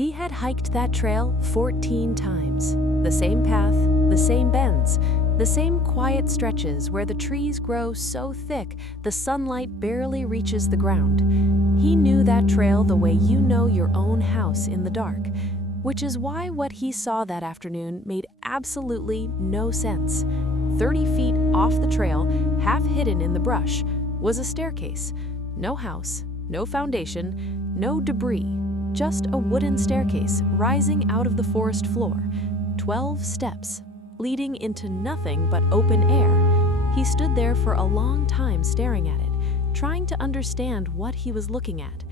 He had hiked that trail 14 times. The same path, the same bends, the same quiet stretches where the trees grow so thick the sunlight barely reaches the ground. He knew that trail the way you know your own house in the dark, which is why what he saw that afternoon made absolutely no sense. 30 feet off the trail, half hidden in the brush, was a staircase. No house, no foundation, no debris, just a wooden staircase rising out of the forest floor. 12 steps, leading into nothing but open air. He stood there for a long time staring at it, trying to understand what he was looking at.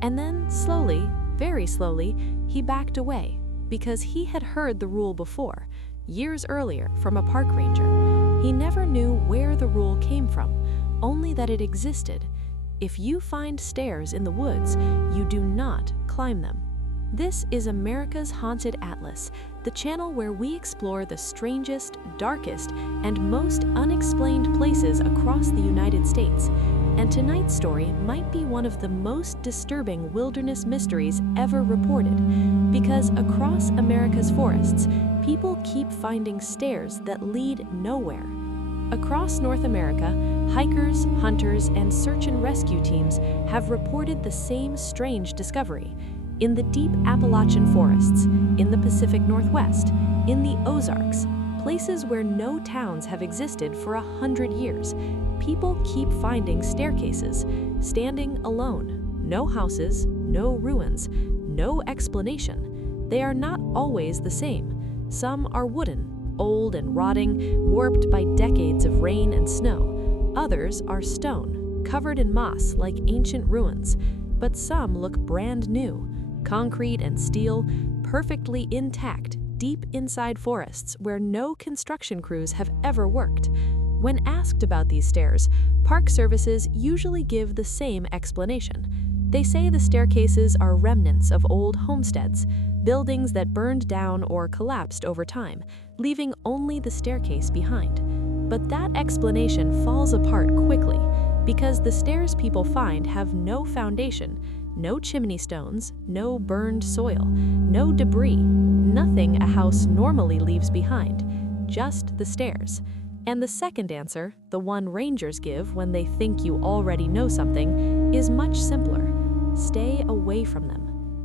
And then slowly, very slowly, he backed away because he had heard the rule before, years earlier from a park ranger. He never knew where the rule came from, only that it existed. If you find stairs in the woods, you do not climb them. This is America's Haunted Atlas, the channel where we explore the strangest, darkest, and most unexplained places across the United States. And tonight's story might be one of the most disturbing wilderness mysteries ever reported, because across America's forests, people keep finding stairs that lead nowhere. Across North America, hikers, hunters, and search and rescue teams have reported the same strange discovery. In the deep Appalachian forests, in the Pacific Northwest, in the Ozarks, places where no towns have existed for 100 years, people keep finding staircases, standing alone. No houses, no ruins, no explanation. They are not always the same. Some are wooden, old and rotting, warped by decades of rain and snow. Others are stone, covered in moss like ancient ruins. But some look brand new, concrete and steel, perfectly intact, deep inside forests where no construction crews have ever worked. When asked about these stairs, park services usually give the same explanation. They say the staircases are remnants of old homesteads, buildings that burned down or collapsed over time, leaving only the staircase behind. But that explanation falls apart quickly, because the stairs people find have no foundation, no chimney stones, no burned soil, no debris, nothing a house normally leaves behind, just the stairs. And the second answer, the one rangers give when they think you already know something, is much simpler. Stay away from them.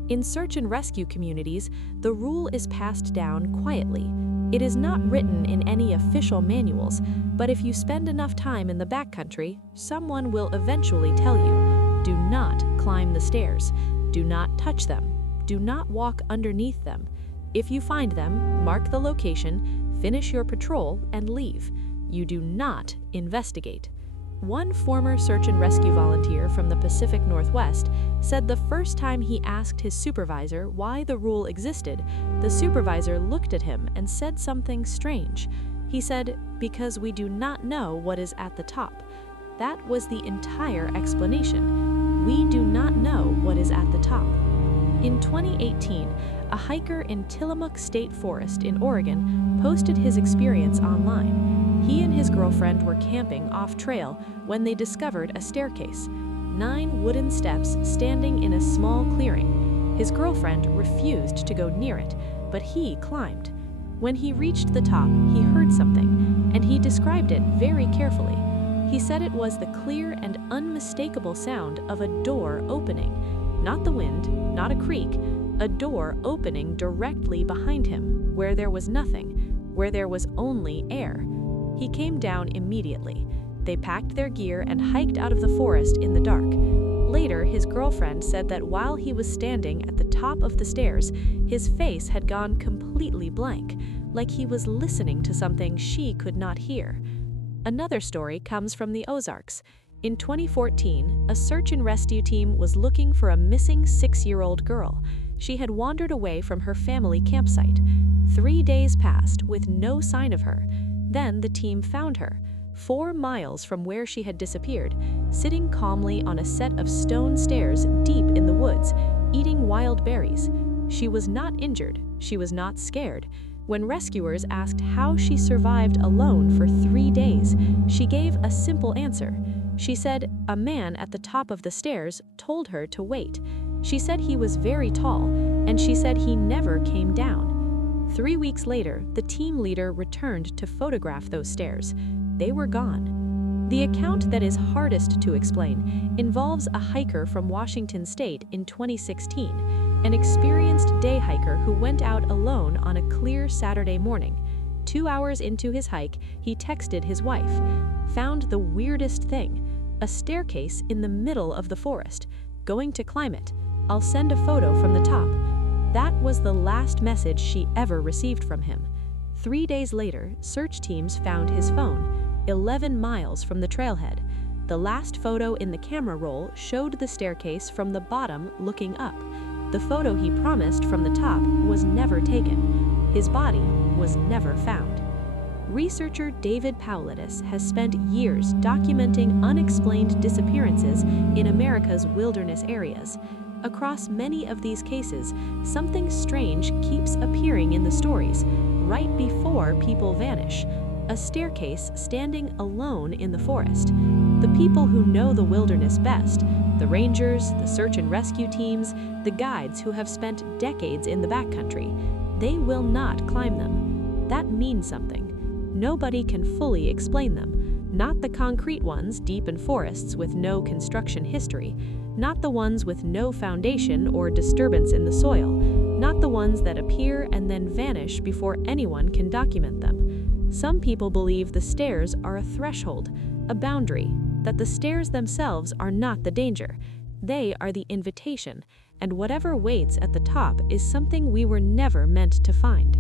In search and rescue communities, the rule is passed down quietly. It is not written in any official manuals, but if you spend enough time in the backcountry, someone will eventually tell you, do not climb the stairs, do not touch them, do not walk underneath them. If you find them, mark the location, finish your patrol, and leave. You do not investigate. One former search and rescue volunteer from the Pacific Northwest said the first time he asked his supervisor why the rule existed, the supervisor looked at him and said something strange. He said, "Because we do not know what is at the top." That was the entire explanation. We do not know what is at the top. In 2018, a hiker in Tillamook State Forest in Oregon posted his experience online. He and his girlfriend were camping off-trail when they discovered a staircase, 9 wooden steps standing in a small clearing. His girlfriend refused to go near it, but he climbed. When he reached the top, he heard something, and he described it very carefully. He said it was the clear and unmistakable sound of a door opening. Not the wind, not a creak, a door opening directly behind him, where there was nothing, where there was only air. He came down immediately. They packed their gear and hiked out of the forest in the dark. Later, his girlfriend said that while he was standing at the top of the stairs, his face had gone completely blank, like he was listening to something she could not hear. Another story comes from the Ozarks. In 2014, a search and rescue team was looking for a missing 6-year-old girl. She had wandered away from her family campsite. 3 days passed with no sign of her. Then the team found her, 4 miles from where she had disappeared, sitting calmly on a set of stone stairs deep in the woods, eating wild berries. She was not injured. She was not scared. When rescuers asked how she survived alone for 3 days, she gave a simple answer. She said a man at the top of the stairs told her to wait. She said he was very tall, and she said he never came down. 3 weeks later, the team leader returned to photograph those stairs. They were gone. The account that is hardest to explain involves a hiker from Washington State in 2016, an experienced day hiker who went out alone on a clear Saturday morning. 2 hours into his hike, he texted his wife, "Found the weirdest thing, a staircase in the middle of the forest. Going to climb it. I'll send a photo from the top." That was the last message she ever received from him. 3 days later, search teams found his phone, 11 miles from the trailhead. The last photo in the camera roll showed the staircase from the bottom looking up. The photo he promised from the top was never taken. His body was never found. Researcher David Paulides has spent years documenting unexplained disappearances in America's wilderness areas. Across many of these cases, something strange keeps appearing in the stories, right before people vanish. A staircase standing alone in the forest. The people who know the wilderness best, the rangers, the search and rescue teams, the guides who have spent decades in the backcountry, they will not climb them. That means something. Nobody can fully explain them. Not the concrete ones deep in forests with no construction history, not the ones with no foundation or disturbance in the soil, not the ones that appear and then vanish before anyone can document them. Some people believe the stairs are a threshold, a boundary, that the stairs themselves are not the danger. They are the invitation, and whatever waits at the top is something we were never meant to find.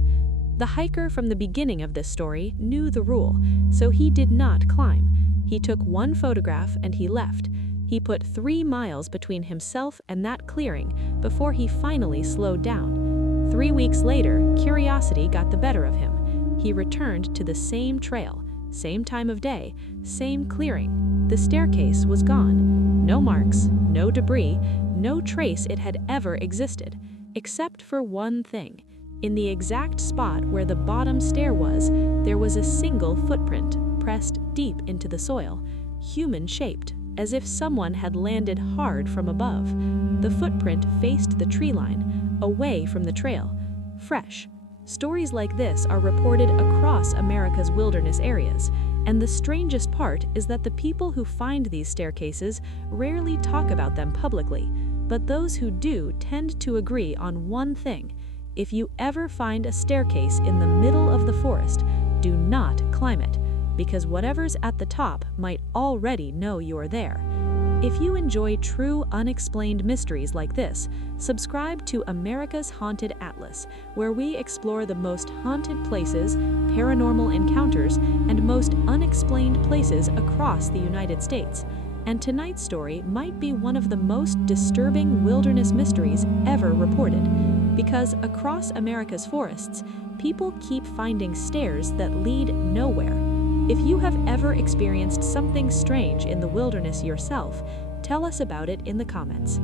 The hiker from the beginning of this story knew the rule, so he did not climb. He took one photograph and he left. He put 3 miles between himself and that clearing before he finally slowed down. 3 weeks later, curiosity got the better of him. He returned to the same trail, same time of day, same clearing. The staircase was gone. No marks, no debris, no trace it had ever existed, except for one thing. In the exact spot where the bottom stair was, there was a single footprint pressed deep into the soil, human-shaped, as if someone had landed hard from above. The footprint faced the tree line, away from the trail, fresh. Stories like this are reported across America's wilderness areas, and the strangest part is that the people who find these staircases rarely talk about them publicly, but those who do tend to agree on one thing. If you ever find a staircase in the middle of the forest, do not climb it, because whatever's at the top might already know you're there. If you enjoy true unexplained mysteries like this, subscribe to America's Haunted Atlas, where we explore the most haunted places, paranormal encounters, and most unexplained places across the United States. And tonight's story might be one of the most disturbing wilderness mysteries ever reported, because across America's forests, people keep finding stairs that lead nowhere. If you have ever experienced something strange in the wilderness yourself, tell us about it in the comments.